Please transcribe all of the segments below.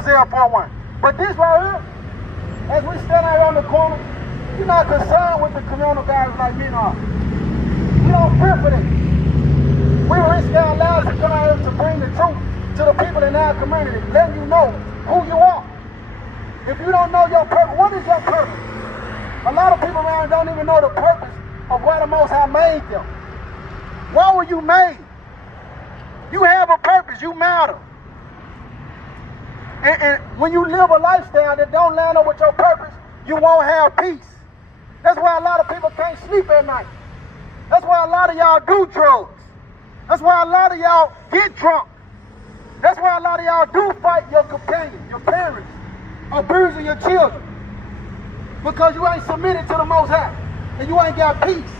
Hosea 4:1. But this right here, as we stand out around the corner, you're not concerned with the coronavirus like men are. You don't fear for that. We risk our lives to come out here to bring the truth to the people in our community, letting you know who you are. If you don't know your purpose, what is your purpose? A lot of people around don't even know the purpose of why the Most High made them. Why were you made? You have a purpose, you matter. And when you live a lifestyle that don't line up with your purpose, you won't have peace. That's why a lot of people can't sleep at night. That's why a lot of y'all do drugs. That's why a lot of y'all get drunk. That's why a lot of y'all do fight your companions, your parents, abusing your children. Because you ain't submitted to the Most High and you ain't got peace.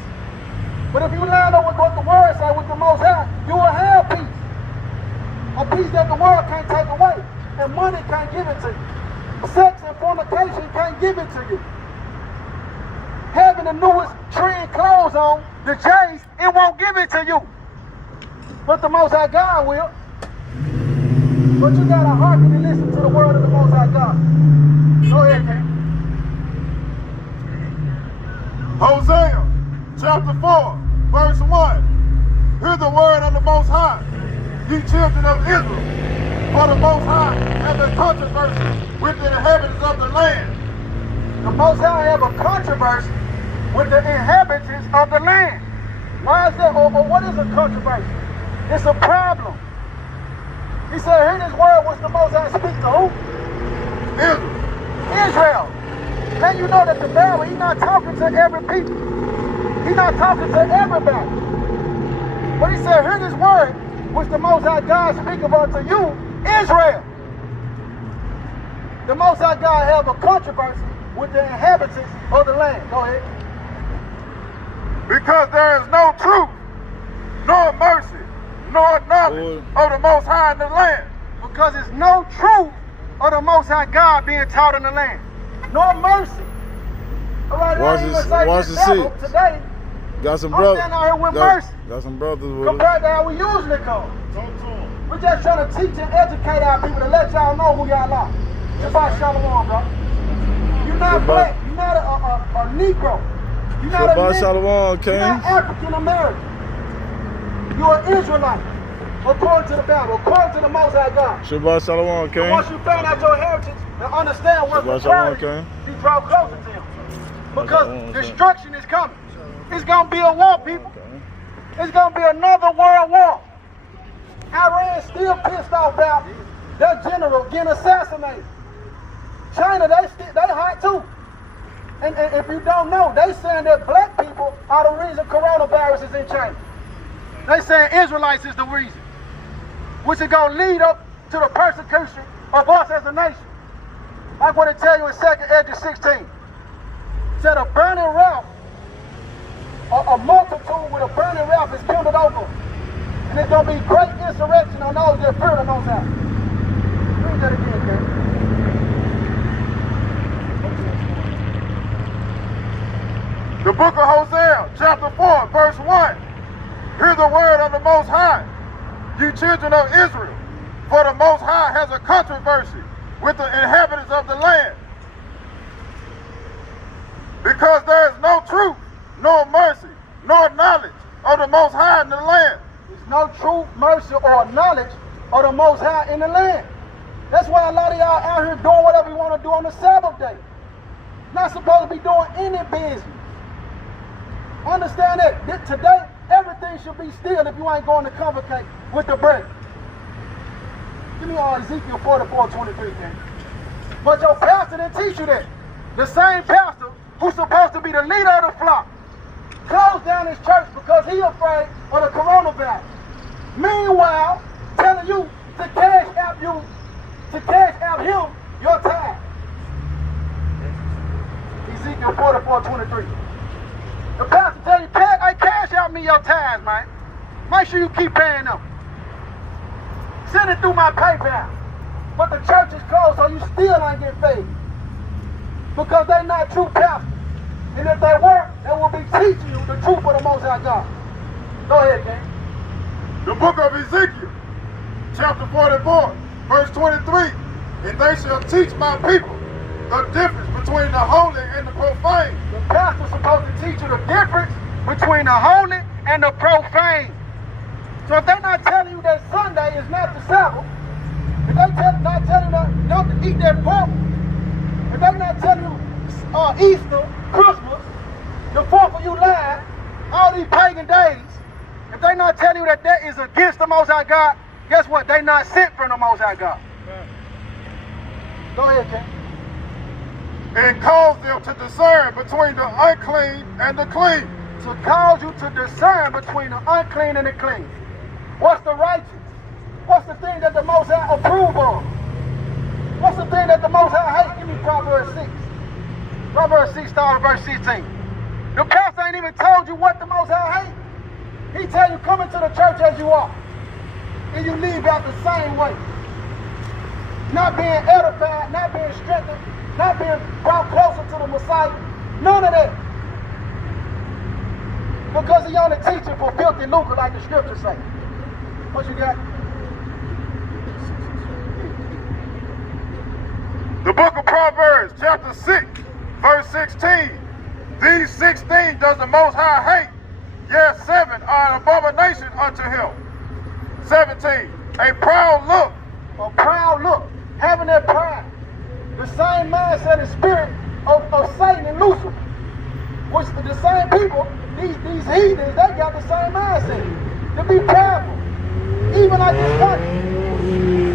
But if you line up with what the Word says with the Most High, you will have peace. A peace that the world can't take away and money can't give it to you. Sex and fornication can't give it to you. Having the newest trend clothes on, the J's, it won't give it to you. But the Most High God will. But you gotta hearken and listen to the word of the Most High God. Go ahead, King. Hosea chapter 4, verse 1. Hear the word of the Most High, ye children of Israel. For the Most High has a controversy with the inhabitants of the land. The Most High have a controversy with the inhabitants of the land. Why is that? Or what is a controversy? It's a problem. He said, hear this word which the Most High speak to who? Israel. Now you know that the Bible, he's not talking to every people. He's not talking to everybody. But he said, hear this word which the Most High God speaketh unto you, Israel. The Most High God have a controversy with the inhabitants of the land. Go ahead. Because there is no truth, nor mercy, nor knowledge of the Most High in the land. Because there's no truth of the Most High God being taught in the land. Nor mercy. All right, watch the devil today. Got some brothers. I'm standing out here with mercy. Got some brothers with compared to how we usually come. We're just trying to teach and educate our people to let y'all know who y'all are. Shabbat Shalom, bro. You're not black. You're not a Negro. You're not Shabbat Shalom, King. You're not African American. You're an Israelite. According to the Bible, according to the Most High God. Shabbat Shalom, King. And once you find out your heritage and understand what's required, you draw closer to him. Because destruction is coming. It's going to be a war, people. It's going to be another world war. Iran still pissed off about their general getting assassinated. China, they hot too. And if you don't know, they saying that black people are the reason coronavirus is in China. They saying Israelites is the reason. Which is going to lead up to the persecution of us as a nation. Like what it tell you in 2nd Ezra 16. It said a burning wrath, a multitude with a burning wrath is kindled over. And there's going to be great insurrection on those that fear the Most High. Read that again, King. The book of Hosea, chapter 4, verse 1. Hear the word of the Most High, ye children of Israel. For the Most High has a controversy with the inhabitants of the land. Because there is no truth, nor mercy, nor knowledge of the Most High in the land. There's no truth, mercy, or knowledge of the Most High in the land. That's why a lot of y'all out here doing whatever you want to do on the Sabbath day. Not supposed to be doing any business. Understand that today, everything should be still if you ain't going to convocate with the bread. Give me Ezekiel 44:23, man. But your pastor didn't teach you that. The same pastor who's supposed to be the leader of the flock closed down his church because he afraid of the coronavirus. Meanwhile, telling you to cash out him your tithe. Ezekiel 44:23. The pastor tell you, hey, cash out me your tithes, man. Make sure you keep paying them. Send it through my PayPal. But the church is closed, so you still ain't getting paid. Because they're not true pastors. And if they were, they will be teaching you the truth of the Most High God. Go ahead, King. The book of Ezekiel, chapter 44, verse 23. And they shall teach my people the difference between the holy and the profane. The pastor's supposed to teach you the difference between the holy and the profane. So if they're not telling you that Sunday is not the Sabbath, if they're not telling you not to eat that pork, if they're not telling you Easter, Christmas, the 4th of July, all these pagan days, if they're not telling you that that is against the Most High God, guess what? They're not sent from the Most High God. Go ahead, Ken. And cause them to discern between the unclean and the clean. To cause you to discern between the unclean and the clean. What's the righteous? What's the thing that the Most High approve of? What's the thing that the Most High hates? Give me Proverbs 6. Proverbs 6 starting verse 16. The pastor ain't even told you what the Most High hates. He tell you come into the church as you are. And you leave out the same way. Not being edified, not being strengthened, not being brought closer to the Messiah. None of that. Because he only teaching for filthy lucre like the scriptures say. What you got? The book of Proverbs, chapter 6, verse 16. These 16 does the Most High hate. Yes, 7 are an abomination unto him. 17. A proud look. A proud look. Having that pride. The same mindset and spirit of Satan and Lucifer. Which the same people, these heathens, they got the same mindset. To be proudful. Even like this country.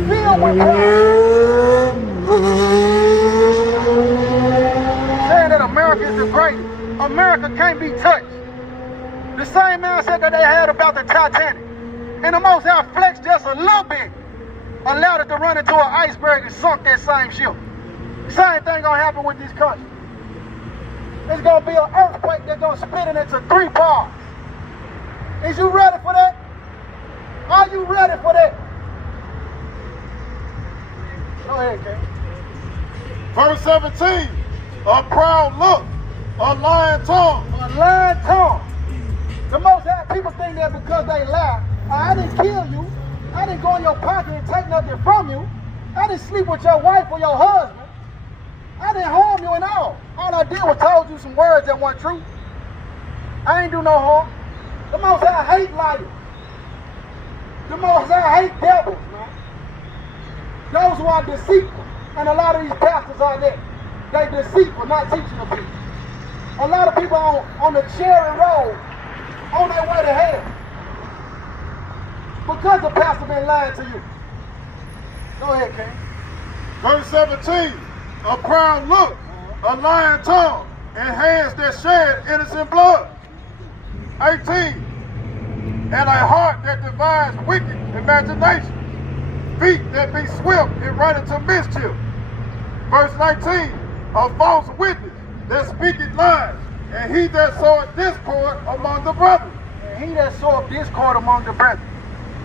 Filled with pride. Saying that America is the greatest. America can't be touched. The same mindset that they had about the Titanic. And the Most High flexed just a little bit. Allowed it to run into an iceberg and sunk that same ship. Same thing gonna happen with this country. It's gonna be an earthquake that's gonna split it into 3 parts. Is you ready for that? Are you ready for that? Go ahead, King. Verse 17. A proud look, a lying tongue. A lying tongue. The Most High people think that because they lie. I didn't kill you. I didn't go in your pocket and take nothing from you. I didn't sleep with your wife or your husband. I didn't harm you at all. All I did was told you some words that weren't true. I ain't do no harm. The Most High hate liars. The Most High hate devils, man. Those who are deceitful. And a lot of these pastors are that. They deceitful, not teaching the people. A lot of people on the cherry road, on their way to hell. Because the pastor been lying to you. Go ahead, King. Verse 17. A proud look, a lying tongue, and hands that shed innocent blood. 18. And a heart that devises wicked imagination. Feet that be swift and run into mischief. Verse 19. A false witness that speaketh lies, and he that soweth discord among the brethren. And he that soweth discord among the brethren.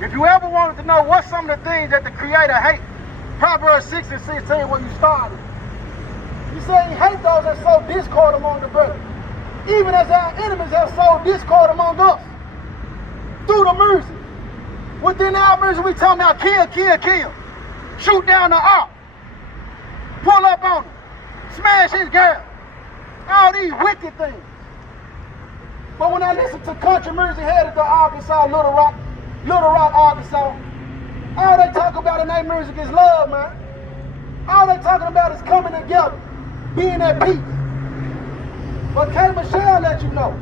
If you ever wanted to know what's some of the things that the Creator hates, Proverbs 6 and 16 where you started. He said he hates those that sow discord among the brethren. Even as our enemies have sowed discord among us. Through the music. Within our music we talking about kill, kill, kill. Shoot down the ark. Pull up on him. Smash his girl. All these wicked things. But when I listen to country music headed to Arkansas, Little Rock, Arkansas, all they talk about in their music is love, man. All they talking about is coming together, being at peace. But K. Michelle let you know.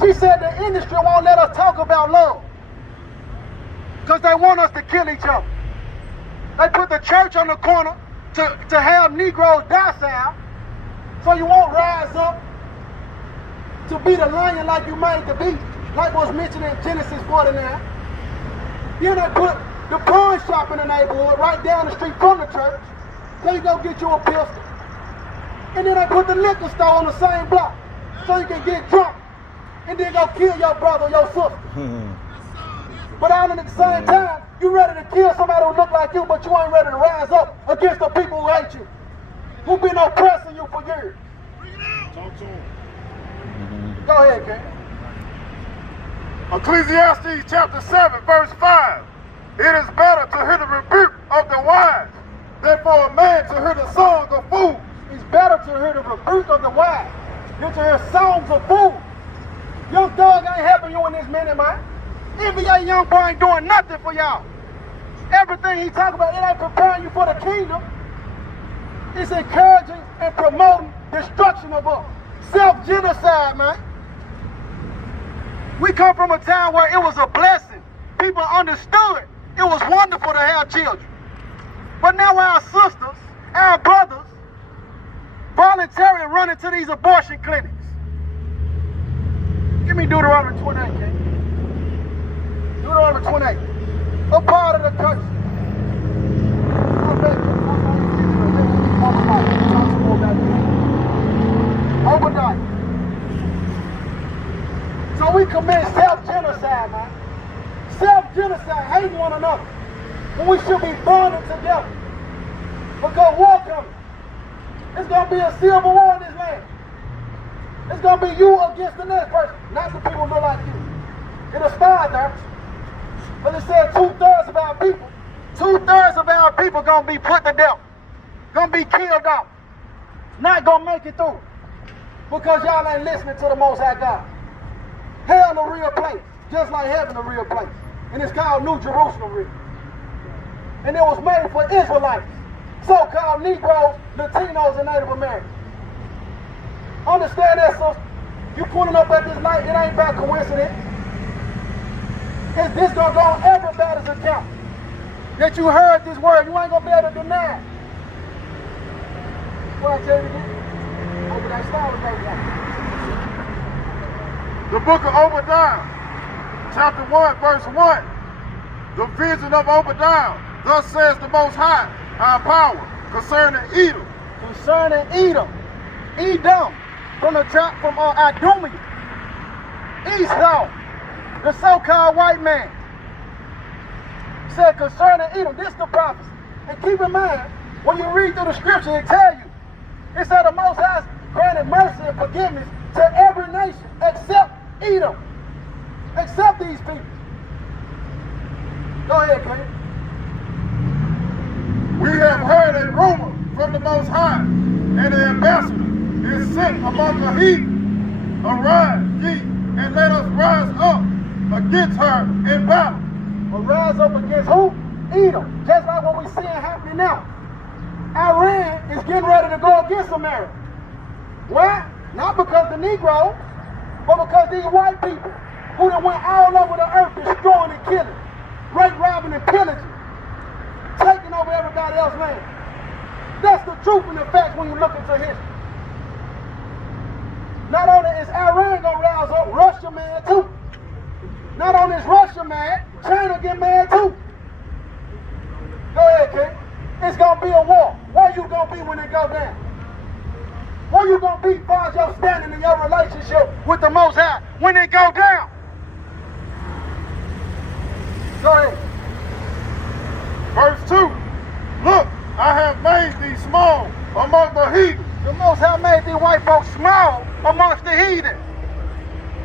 She said the industry won't let us talk about love. Because they want us to kill each other. They put the church on the corner to have Negroes docile, so you won't rise up to be the lion like you made to be, like was mentioned in Genesis 49. Then they put the pawn shop in the neighborhood right down the street from the church, so you go get you a pistol. And then they put the liquor store on the same block, so you can get drunk, and then go kill your brother or your sister. But all at the same time, you ready to kill somebody who look like you, but you ain't ready to rise up against the people who hate you, who been oppressing you for years. Talk to him. Go ahead, King. Ecclesiastes chapter 7, verse 5. It is better to hear the rebuke of the wise than for a man to hear the song of fools. It's better to hear the rebuke of the wise than to hear songs of fools. Young Thug ain't helping you in this minute, man. NBA young boy ain't doing nothing for y'all. Everything he talk about, it ain't preparing you for the kingdom. It's encouraging and promoting destruction of us. Self-genocide, man. We come from a time where it was a blessing. People understood it was wonderful to have children. But now our sisters, our brothers, voluntarily run into these abortion clinics. Give me Deuteronomy 28, okay? Deuteronomy 28. A part of the curse. Obadiah. So we commit self-genocide, man. Self-genocide, hating one another. When we should be bonded together. Because war coming. It's going to be a civil war in this land. It's going to be you against the next person. Not the people who look like you. It'll start there. But it said 2/3 of our people. 2/3 of our people going to be put to death. Going to be killed off. Not going to make it through. Because y'all ain't listening to the Most High God. Hell a real place. Just like heaven a real place. And it's called New Jerusalem real. And it was made for Israelites. So-called Negroes, Latinos, and Native Americans. Understand that, sister? You pulling up at this light, it ain't by coincidence. Is this gonna go on everybody's account? That you heard this word, you ain't gonna be able to deny it. What I tell you again? Over that star with that guy. The book of Obadiah, chapter 1, verse 1. The vision of Obadiah. Thus says the Most High, our power, concerning Edom. Concerning Edom. Edom. From the tribe from Idumea. Esau. The so-called white man. Said concerning Edom. This is the prophecy. And keep in mind, when you read through the scripture, it tell you. It said the Most High granted mercy and forgiveness to every nation except Edom. Except these people. Go ahead, Clay. We have heard a rumor from the Most High, and the ambassador is sent among the heathen. Arise, ye, and let us rise up against her in battle. Rise up against who? Edom. Just like what we're seeing happening now. Iran is getting ready to go against America. Why? Not because the Negroes, but because these white people who done went all over the earth destroying and killing, rape, robbing, and pillaging, taking over everybody else's land. That's the truth and the facts when you look into history. Not only is Iran gonna rouse up, Russia mad too. Not only is Russia mad, China get mad too. Go ahead, kid. It's gonna be a war. Where you gonna be when it goes down? Where you gonna be as far as your standing in your relationship with the Most High when it go down? Go ahead. Verse 2. Look, I have made thee small among the heathen. The Most High made these white folks small amongst the heathen.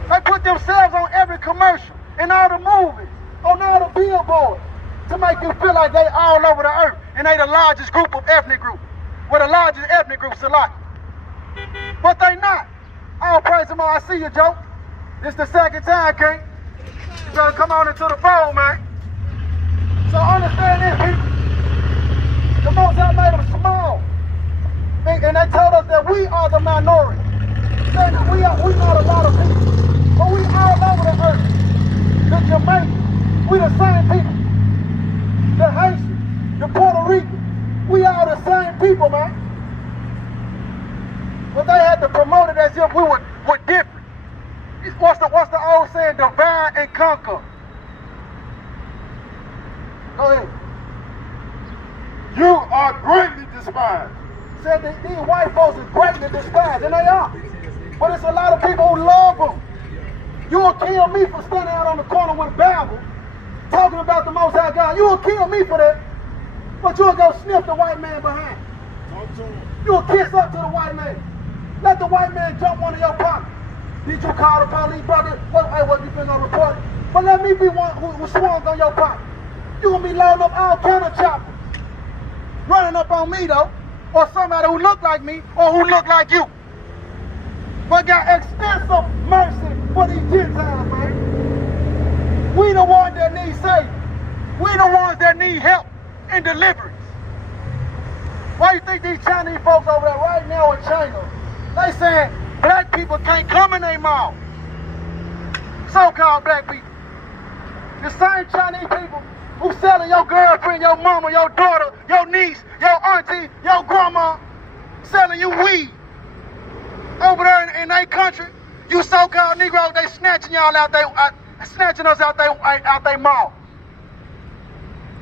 They put themselves on every commercial, in all the movies, on all the billboards, to make you feel like they all over the earth, and they the largest group of ethnic group. Well, the largest ethnic groups alike. But they not. All praise them all. I see you, Joe. It's the second time, King. You better come on into the fold, man. So understand this, people. The Most High made them small. And they told us that we are the minority. Saying that we not a lot of people. But we all over the earth. The Jamaicans, we the same people. The Haitians, the Puerto Ricans, we all the same people, man. But they had to promote it as if we were different. What's the old saying? Divide and conquer. Go ahead. You are greatly despised. Said that these white folks is greatly despised, and they are. But it's a lot of people who love them. You will kill me for standing out on the corner with a Bible, talking about the Most High God. You will kill me for that, but you'll go sniff the white man behind. You'll kiss up to the white man. Let the white man jump one of your pockets. Did you call the police, brother? Well, hey, what you finna report? But let me be one who swung on your pocket. You're gonna be loading up all kind of choppers. running up on me though, or somebody who look like me, or who look like you. But got extensive mercy for these Gentiles, man. We the ones that need saving. We the ones that need help and deliverance. Why you think these Chinese folks over there right now in China, they saying black people can't come in their mall? So-called black people. The same Chinese people who selling your girlfriend, your mama, your daughter, your niece, your auntie, your grandma, selling you weed. Over there in their country, you so-called Negroes, they snatching y'all out snatching us out they mall.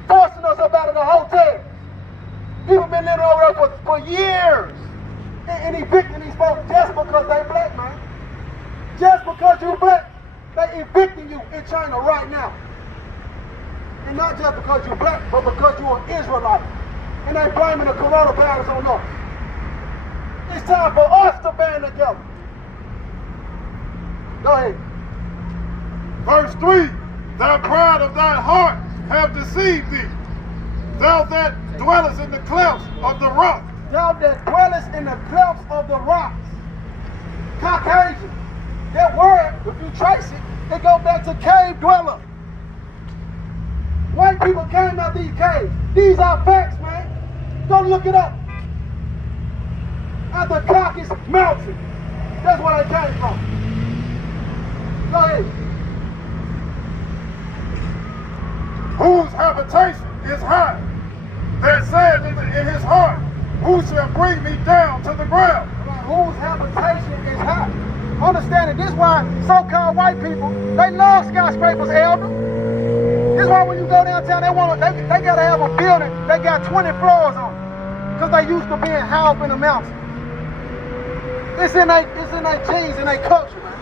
Forcing us up out of the hotel. People been living over there for years and evicting these folks just because they black, man. Just because you black, they evicting you in China right now. And not just because you're black, but because you're an Israelite. And they blaming the coronavirus on us. It's time for us to band together. Go ahead. Verse 3, thy pride of thy heart have deceived thee, thou that dwellest in the clefts of the rock. Thou that dwellest in the clefts of the rocks. Caucasian. That word, if you trace it, it goes back to cave dweller. White people came out these caves. These are facts, man. Go look it up. At the Caucasus Mountain. That's where they came from. Go ahead. Whose habitation is high, that said in his heart, who shall bring me down to the ground? Whose habitation is high. Understand it. This is why so-called white people, they love skyscrapers, elder. This is why when you go downtown, they gotta have a building that got 20 floors on it. Because they used to being high up in the mountains. It's in their genes and their culture, man.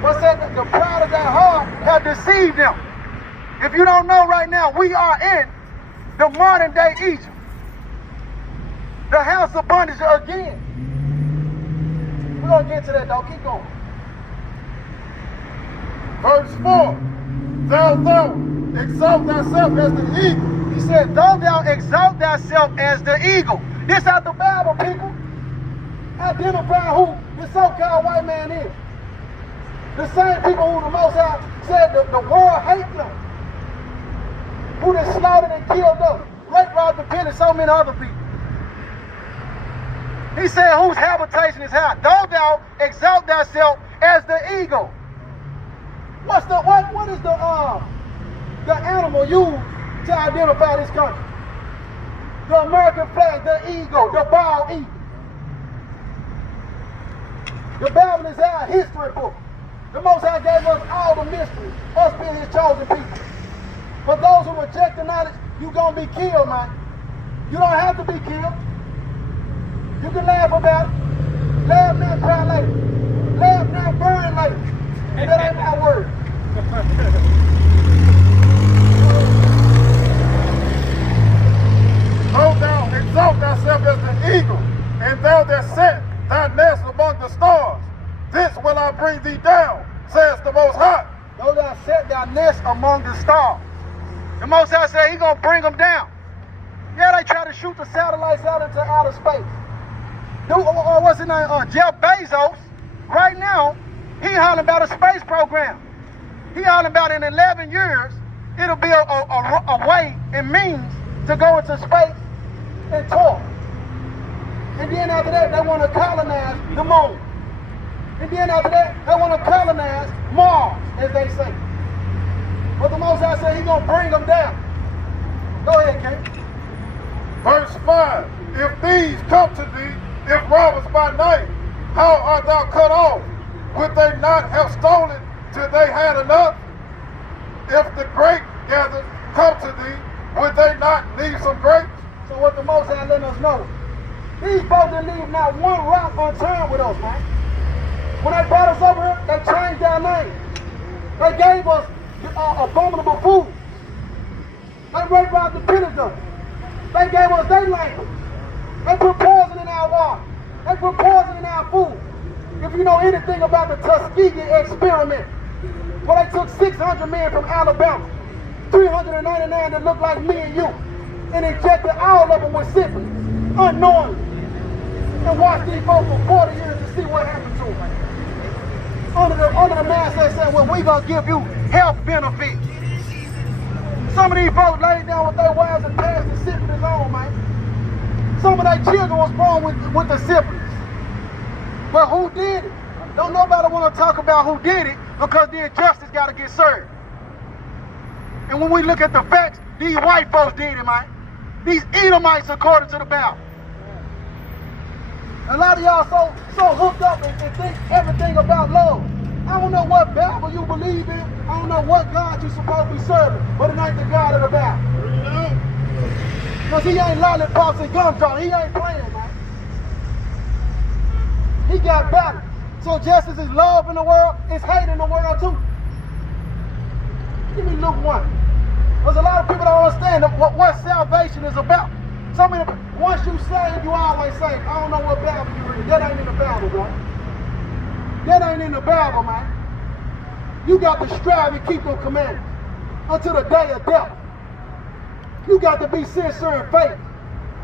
What's that? The pride of their heart have deceived them. If you don't know right now, we are in the modern day Egypt. The house of bondage again. We're going to get to that, though. Keep going. Verse 4, thou exalt thyself as the eagle. He said, though thou exalt thyself as the eagle. This out the Bible, people. Identify who the so-called white man is. The same people who the Most High said the world hates them. Who they slaughtered and killed us. Rape, robbed, and pillaged so many other people. He said, whose habitation is high. Though thou exalt thyself as the eagle. What is the animal used to identify this country? The American flag, the eagle, the bald eagle. The Bible is our history book. The Most High gave us all the mysteries, us being his chosen people. For those who reject the knowledge, you're going to be killed, man. You don't have to be killed. You can laugh about it. Laugh now, cry later. Laugh now, burn later. And that ain't my word. Though thou exalt thyself as the eagle, and thou that set thy nest among the stars, this will I bring thee down, says the Most High. Though thou set thy nest among the stars. The Most High said he's going to bring them down. Yeah, they try to shoot the satellites out into outer space. What's his name? Jeff Bezos, right now, he hollering about a space program. He hollering about in 11 years, it'll be a way and means to go into space and talk. And then after that, they want to colonize the moon. And then after that, they want to colonize Mars, as they say. But the Most High said he's going to bring them down. Go ahead, King. Verse 5, if these come to thee, if robbers by night, how art thou cut off? Would they not have stolen till they had enough? If the grape gatherers come to thee, would they not leave some grapes? So what the Most High letting us know, these folks didn't leave not one rock unturned with us, man. When they brought us over here, they changed our name. They gave us abominable food. They raped, robbed, and pillaged us. They gave us their language. They put poison in our water. They put poison in our food. If you know anything about the Tuskegee experiment, where they took 600 men from Alabama, 399 that look like me and you, and injected all of them with syphilis, unknowingly. And watched these folks for 40 years to see what happened to them. Under the mask, they said, well, we're going to give you health benefits. Some of these folks laid down with their wives and passed the syphilis on, man. Some of their children was born with the syphilis. But who did it? Don't nobody want to talk about who did it because the injustice got to get served. And when we look at the facts, these white folks did it, man. These Edomites according to the Bible. A lot of y'all so hooked up and think everything about love. I don't know what Bible you believe in. I don't know what God you're supposed to be serving, but it ain't the God of the Bible. Because he ain't lollipops and gumdrops. He ain't playing, man. He got balance. So just as there's love in the world, it's hate in the world too. Give me Luke 1. Because a lot of people don't understand what salvation is about. Some of them, once you saved, you always saved. I don't know what Bible you read. That ain't in the Bible, bro. That ain't in the Bible, man. You got to strive and keep them commandments until the day of death. You got to be sincere in faith.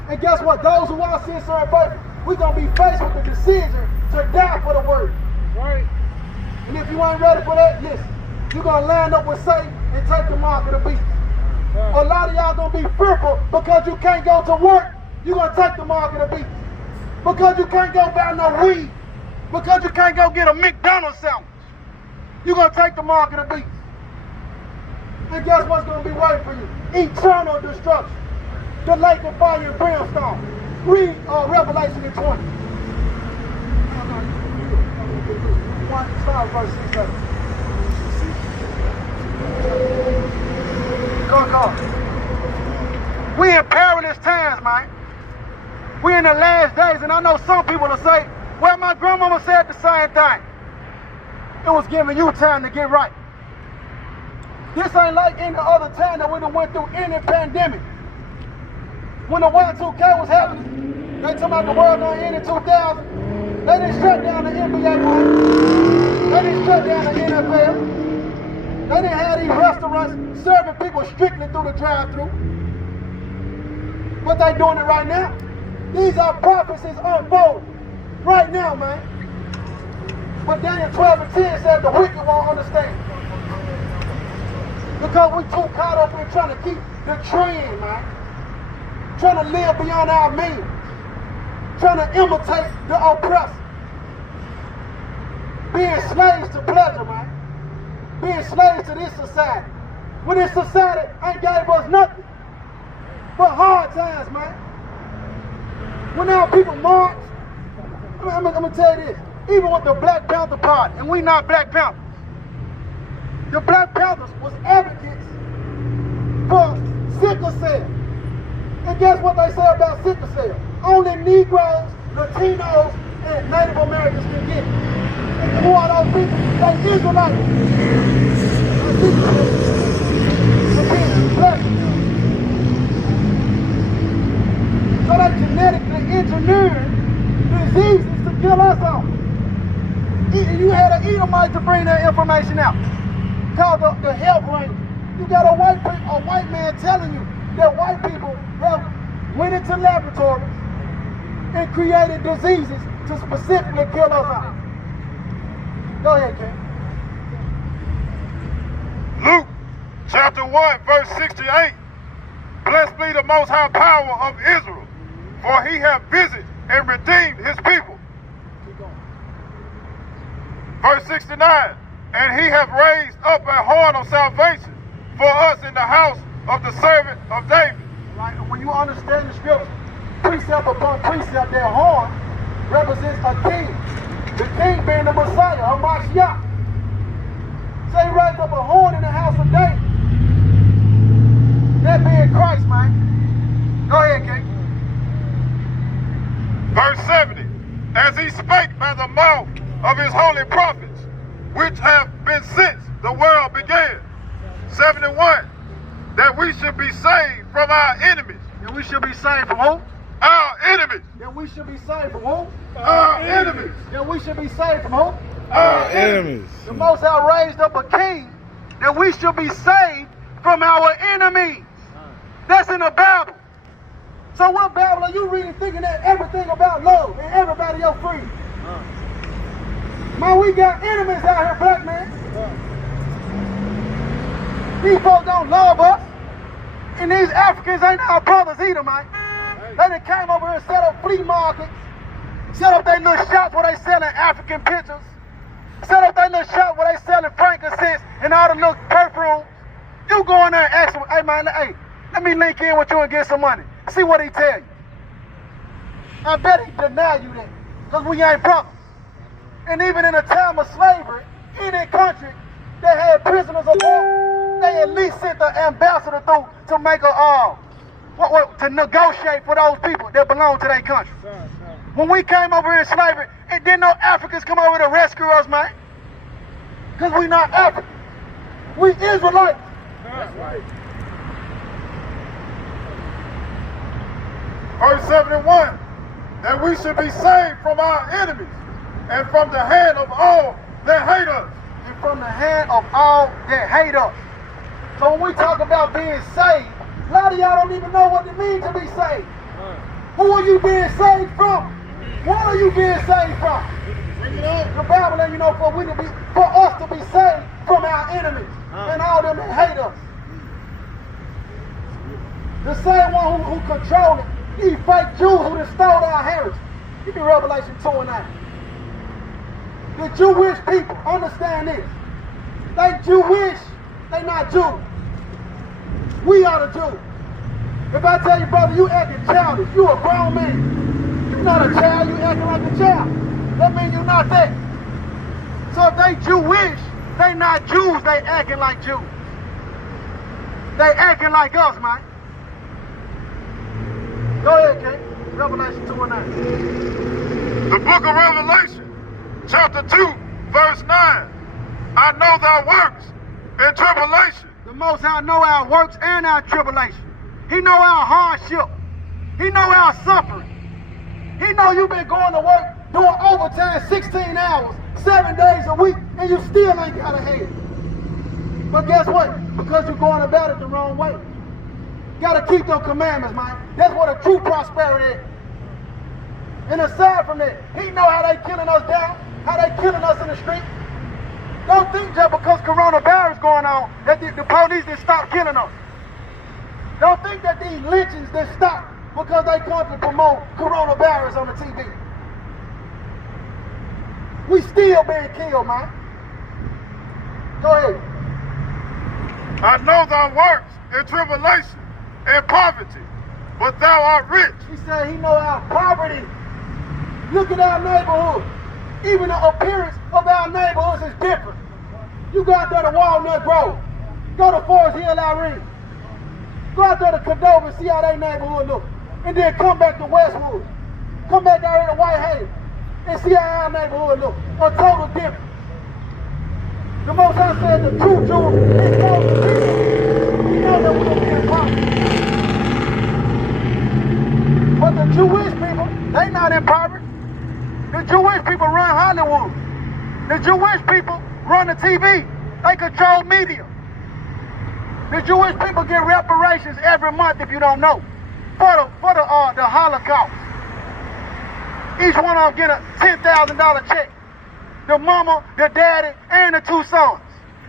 And guess what? Those who are sincere in faith, we're going to be faced with the decision to die for the word. Right? And if you ain't ready for that, listen, you're going to land up with Satan and take the mark of the beast. Right. A lot of y'all going to be fearful because you can't go to work. You're going to take the mark of the beast. Because you can't go buy no weed. Because you can't go get a McDonald's sandwich. You're going to take the mark of the beast. And guess what's going to be waiting for you? Eternal destruction. The lake of fire and brimstone. Read Revelation 20. Start verse 6. Go. We in perilous times, man. We in the last days, and I know some people will say, well, my grandmama said the same thing. It was giving you time to get right. This ain't like any other time that we done went through any pandemic. When the Y2K was happening, they talking about the world gonna end in 2000. They didn't shut down the NBA, man. They didn't shut down the NFL. They didn't have these restaurants serving people strictly through the drive-thru. But they doing it right now. These are prophecies unfolding right now, man. But Daniel 12 and 10 said the wicked won't understand. Because we too caught up in trying to keep the trend, man. Trying to live beyond our means. Trying to imitate the oppressor. Being slaves to pleasure, man. Being slaves to this society. When this society ain't gave us nothing but hard times, man. When our people march, I'm going to tell you this. Even with the Black Panther Party, and we not Black Panthers. The Black Panthers was advocates for sickle cell. And guess what they say about sickle cell? Only Negroes, Latinos, and Native Americans can get it. And who are those people? They Israelites. So they genetically engineered diseases to kill us all. You had an Edomite to bring that information out, called the health ranger. You got a white man telling you that white people have went into laboratories and created diseases to specifically kill us all. Go ahead, King. Luke chapter 1, verse 68. Blessed be the most high power of Israel, for he hath visited and redeemed his people. Verse 69, and he hath raised up a horn of salvation for us in the house of the servant of David. Right, and when you understand the scripture, precept upon precept, that horn represents a king. The king being the Messiah, Hamashiach. So he raised up a horn in the house of David. That being Christ, man. Go ahead, King. Verse 70, as he spake by the mouth of his holy prophets, which have been since the world began. 71, that we should be saved from our enemies. And we should be saved from who? Our enemies. That we should be saved from who? Our enemies. That we should be saved from who? Our Enemies. The Most High raised up a king that we should be saved from our enemies. That's in the Bible. So what Bible are you reading thinking that everything about love and everybody your friend? Man, we got enemies out here, black man. These folks don't love us. And these Africans ain't our brothers either, man. They done came over here and set up flea markets, set up their little shops where they selling African pictures, set up their little shop where they selling frankincense and all the little perfumes. You go in there and ask them, hey man, hey, let me link in with you and get some money. See what he tell you. I bet he deny you that, because we ain't brothers. And even in a time of slavery, in that country, they had prisoners of war. They at least sent the ambassador through to make a to negotiate for those people that belong to their country. When we came over here in slavery, it didn't no Africans come over to rescue us, man. Because we not African. We Israelites. That's right. Verse 71, that we should be saved from our enemies and from the hand of all that hate us. And from the hand of all that hate us. So when we talk about being saved, a lot of y'all don't even know what it means to be saved. Who are you being saved from? What are you being saved from? The Bible let you know for us to be saved from our enemies and all them that hate us. The same one who control it, these fake Jews who done stole our heritage. Give me Revelation 2 and 9. The Jewish people, understand this. They Jewish, they not Jews. We are the Jews. If I tell you, brother, you acting childish, you a grown man. You're not a child, you acting like a child. That means you're not that. So if they Jewish, they not Jews, they acting like Jews. They acting like us, man. Go ahead, King. Revelation 2 and 9. The book of Revelation, chapter 2, verse 9. I know thy works in tribulation. The Most High know our works and our tribulation. He know our hardship. He know our suffering. He know you've been going to work doing overtime 16 hours, 7 days a week, and you still ain't got a hand. But guess what? Because you're going about it the wrong way. Got to keep them commandments, man. That's what a true prosperity is. And aside from that, he know how they killing us down, how they killing us in the street. Don't think just because coronavirus going on that the police didn't stop killing us. Don't think that these lynchings didn't stop because they come to promote coronavirus on the TV. We still being killed, man. Go ahead. I know thy works in tribulation and poverty, but thou art rich. He said he know our poverty. Look at our neighborhood. Even the appearance of our neighborhoods is different. You go out there to Walnut Grove. Go to Forest Hill, Irene. Go out there to Cordova and see how their neighborhood look. And then come back to Westwood. Come back down here to Whitehaven and see how our neighborhood look. A total difference. The Most High said the true Jews is called the people. We know that we'll be in poverty. But the Jewish people, they not in poverty. The Jewish people run Hollywood. The Jewish people run the TV. They control media. The Jewish people get reparations every month, if you don't know, for the Holocaust. Each one of them get a $10,000 check. The mama, the daddy, and the 2 sons.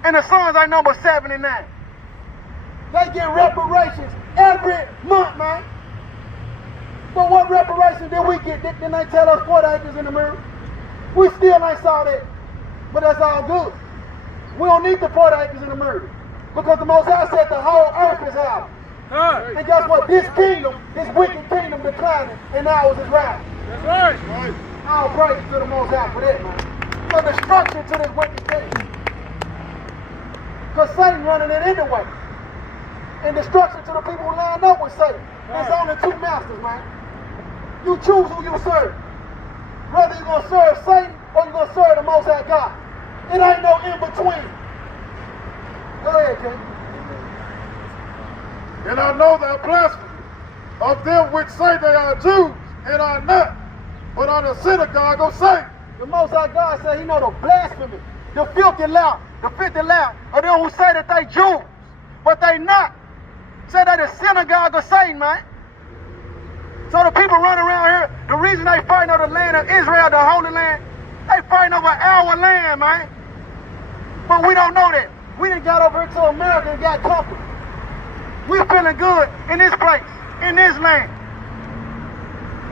And the sons are number 79. They get reparations every month, man. But what reparations did we get? Didn't they tell us 40 acres in the mirror? We still ain't saw that. But that's all good. We don't need the 40 acres in the mirror. Because the Most High said the whole earth is ours. And guess what? This kingdom, this wicked kingdom declining, and ours is rising. That's right. All praise to the Most High for that, man. For destruction to this wicked kingdom. Because Satan running it anyway. And destruction to the people who line up with Satan. There's only 2 masters, man. You choose who you serve. Whether you're going to serve Satan or you're going to serve the Most High God. It ain't no in between. Go ahead, King. And I know thy blasphemy of them which say they are Jews and are not, but are the synagogue of Satan. The Most High God said he know the blasphemy, the filthy loud of them who say that they Jews, but they not. Say that the synagogue of Satan, man. So the people running around here, the reason they fighting over the land of Israel, the Holy Land, they fighting over our land, man. But we don't know that. We done got over here to America and got comfortable. We're feeling good in this place, in this land.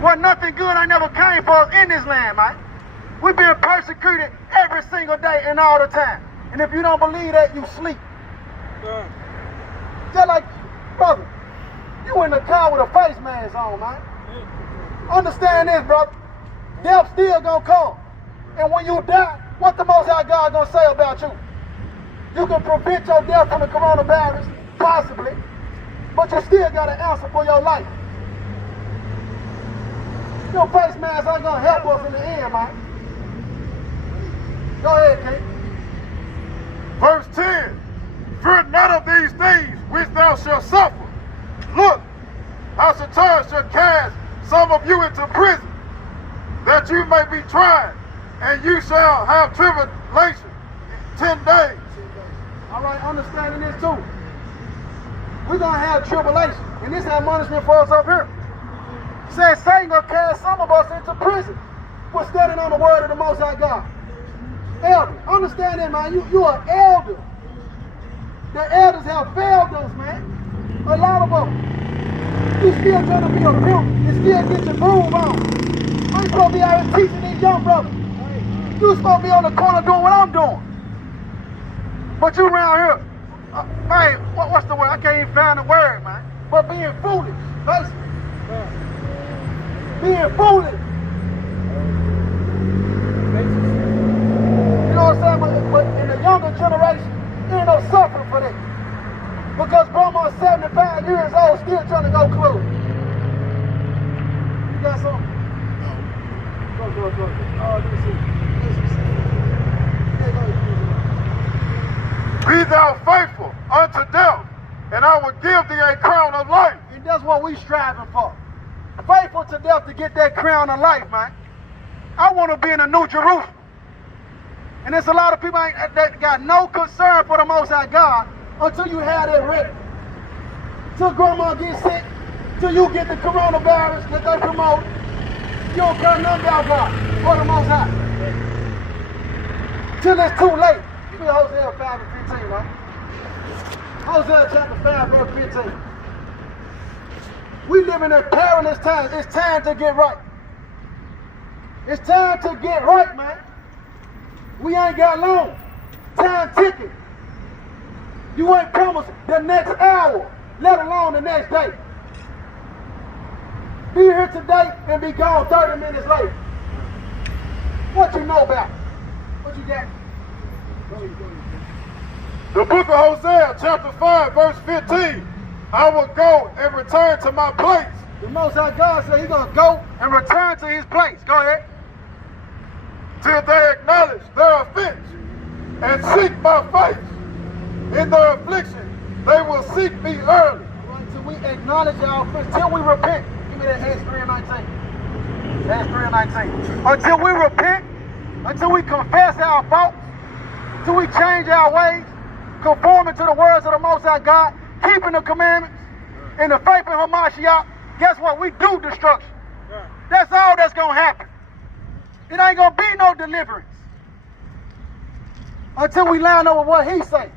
Well, nothing good ain't never came for us in this land, man. We're being persecuted every single day and all the time. And if you don't believe that, you sleep. Just like, brother, you in the car with a face mask on, man. Understand this, brother. Death still gonna come. And when you die, what the Most High God gonna say about you? You can prevent your death from the coronavirus, possibly, but you still got to answer for your life. Your face mask ain't gonna help us in the end, man. Go ahead, Kate. Verse 10, fear none of these things which thou shalt suffer. Look, Hasatan shall cast some of you into prison, that you may be tried, and you shall have tribulation 10 days. All right, understanding this too. We're going to have tribulation, and this is admonishment for us up here. It says Satan going to cast some of us into prison for studying on the word of the Most High God. Elder, understand that, man. You are elder. The elders have failed us, man. A lot of them. You still trying to be a pimp and still get your groove on. I ain't supposed to be out here teaching these young brothers. You supposed to be on the corner doing what I'm doing. But you around here, man, what's the word? I can't even find the word, man. But being foolish, basically. Being foolish. You know what I'm saying? But in the younger generation, there ain't no suffering for that. Because grandma's 75 years old, still trying to go club. You got something? No. Go. Oh, let me see. Be thou faithful unto death, and I will give thee a crown of life. And that's what we striving for. Faithful to death to get that crown of life, man. I want to be in the New Jerusalem. And there's a lot of people that got no concern for the Most High God until you have that ready. Till grandma gets sick, till you get the coronavirus that they promote. You don't care nothing about God or the Most High. Till it's too late. Give me Hosea 5 and 15, right? Hosea chapter 5, verse 15. We live in a perilous time. It's time to get right. It's time to get right, man. We ain't got long. Time ticking. You ain't promised the next hour, let alone the next day. Be here today and be gone 30 minutes later. What you know about it? What you got? The book of Hosea, chapter 5, verse 15. I will go and return to my place. The Most High God said he's going to go and return to his place. Go ahead. Till they acknowledge their offense and seek my face. In their affliction, they will seek me early. All right, till we acknowledge our offense, till we repent. Give me that Acts 3 and 19. Acts 3 and 19. Until we repent, until we confess our faults, until we change our ways, conforming to the words of the Most High God, keeping the commandments, and the faith in Hamashiach, guess what? We do destruction. That's all that's going to happen. It ain't going to be no deliverance until we line up with what he say.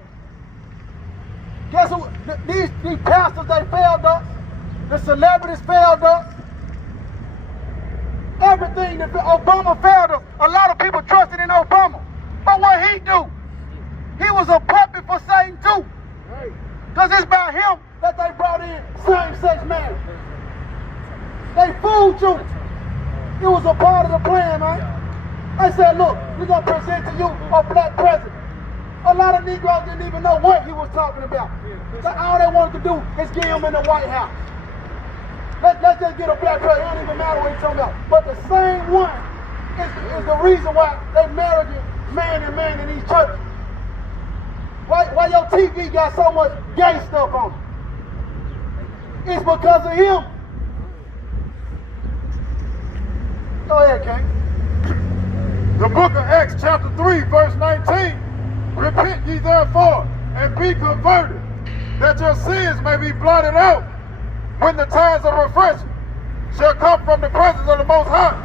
Guess who? These pastors, they failed us. The celebrities failed us. Everything that Obama failed us. A lot of people trusted in Obama. But what he do? He was a puppet for Satan too. Because it's about him that they brought in same-sex marriage. They fooled you. It was a part of the plan, man. They said, look, we're going to present to you a black president. A lot of Negroes didn't even know what he was talking about. So all they wanted to do is get him in the White House. Let's just get a black president. It don't even matter what he's talking about. But the same one is the reason why they married man and man in these churches. Why your TV got so much gay stuff on it? It's because of him. Go ahead, King. The book of Acts chapter 3, verse 19. Repent ye therefore, and be converted, that your sins may be blotted out, when the times of refreshing shall come from the presence of the Most High.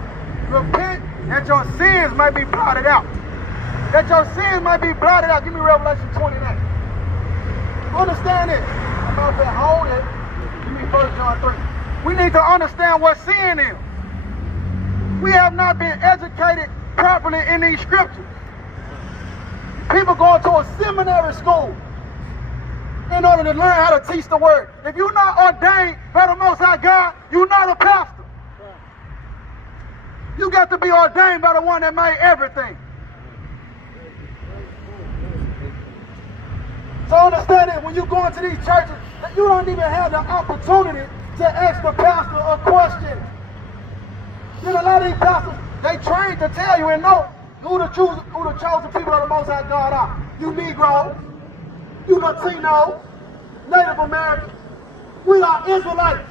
Repent that your sins may be blotted out. That your sins may be blotted out. Give me Revelation 29. Understand this. I'm about to hold it. Give me 1 John 3. We need to understand what sin is. We have not been educated properly in these scriptures. People go to a seminary school in order to learn how to teach the word. If you're not ordained by the Most High God, you're not a pastor. You got to be ordained by the one that made everything. So understand that when you go into these churches, that you don't even have the opportunity to ask the pastor a question. Then a lot of these pastors, they train to tell you and know who the chosen people of the Most High God are. You Negroes, you Latinos, Native Americans. We are Israelites.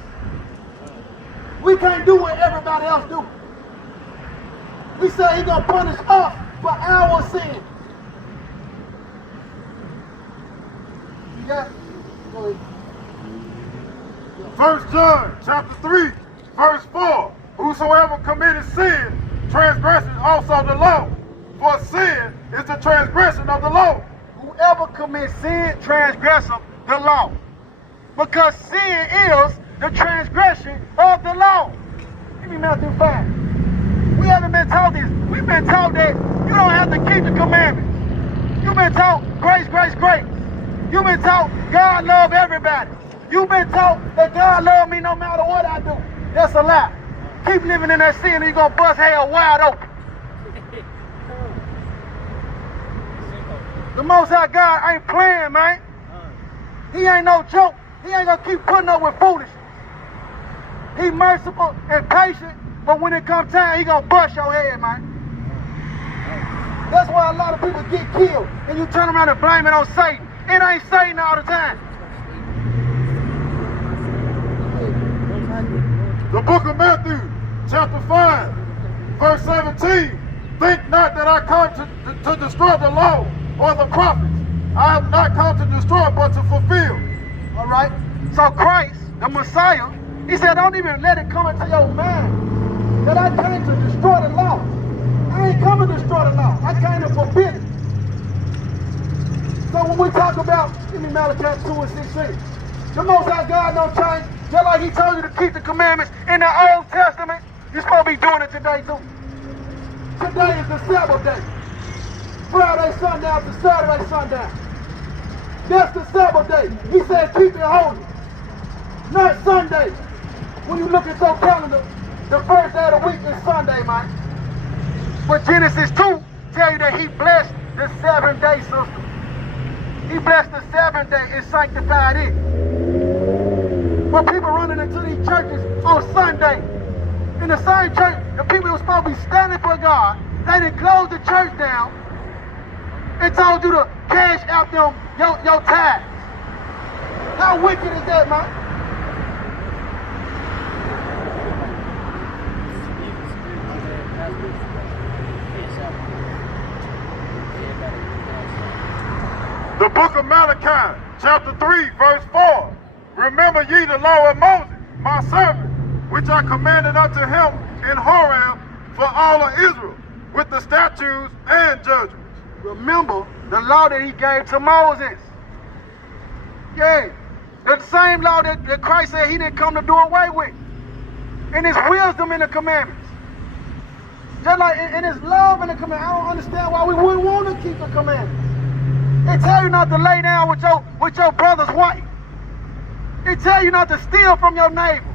We can't do what everybody else do. He said he's going to punish us for our sin. You got it? Go ahead. 1 John chapter 3, verse 4. Whosoever committed sin transgresses also the law. For sin is the transgression of the law. Whoever commits sin transgresses the law. Because sin is the transgression of the law. Give me Matthew 5. We haven't been taught this. We've been taught that you don't have to keep the commandments. You've been taught grace, grace, grace. You've been taught God love everybody. You've been taught that God love me no matter what I do. That's a lie. Keep living in that sin and you're going to bust hell wide open. The Most High God ain't playing, man. He ain't no joke. He ain't going to keep putting up with foolishness. He merciful and patient, but when it comes time, he going to bust your head, man. That's why a lot of people get killed and you turn around and blame it on Satan. It ain't Satan all the time. The book of Matthew, chapter 5, verse 17. Think not that I come to destroy the law or the prophets. I have not come to destroy, but to fulfill. All right? So Christ, the Messiah, he said, don't even let it come into your mind that I came to destroy the law. I ain't come to destroy the law. I came to fulfill it. So when we talk about, give me Malachi 2 and 16, the Most High God don't change. Just like he told you to keep the commandments in the Old Testament, you're supposed to be doing it today too. Today is the Sabbath day. Friday sundown to Saturday sundown. That's the Sabbath day. He said keep it holy. Not Sunday. When you look at your calendar, the first day of the week is Sunday, man. But Genesis 2 tell you that he blessed the 7-day system. He blessed the 7th day and sanctified it. But people running into these churches on Sunday. In the same church, the people who were supposed to be standing for God, they done closed the church down and told you to cash out them your tithes. How wicked is that, man? The book of Malachi, chapter 3, verse 4. Remember ye the law of Moses, my servant, which I commanded unto him in Horeb for all of Israel, with the statutes and judgments. Remember the law that he gave to Moses. Yeah, the same law that Christ said he didn't come to do away with. And his wisdom in the commandments. Just like in his love in the commandments. I don't understand why we wouldn't want to keep the commandments. It tell you not to lay down with your brother's wife. It tell you not to steal from your neighbor.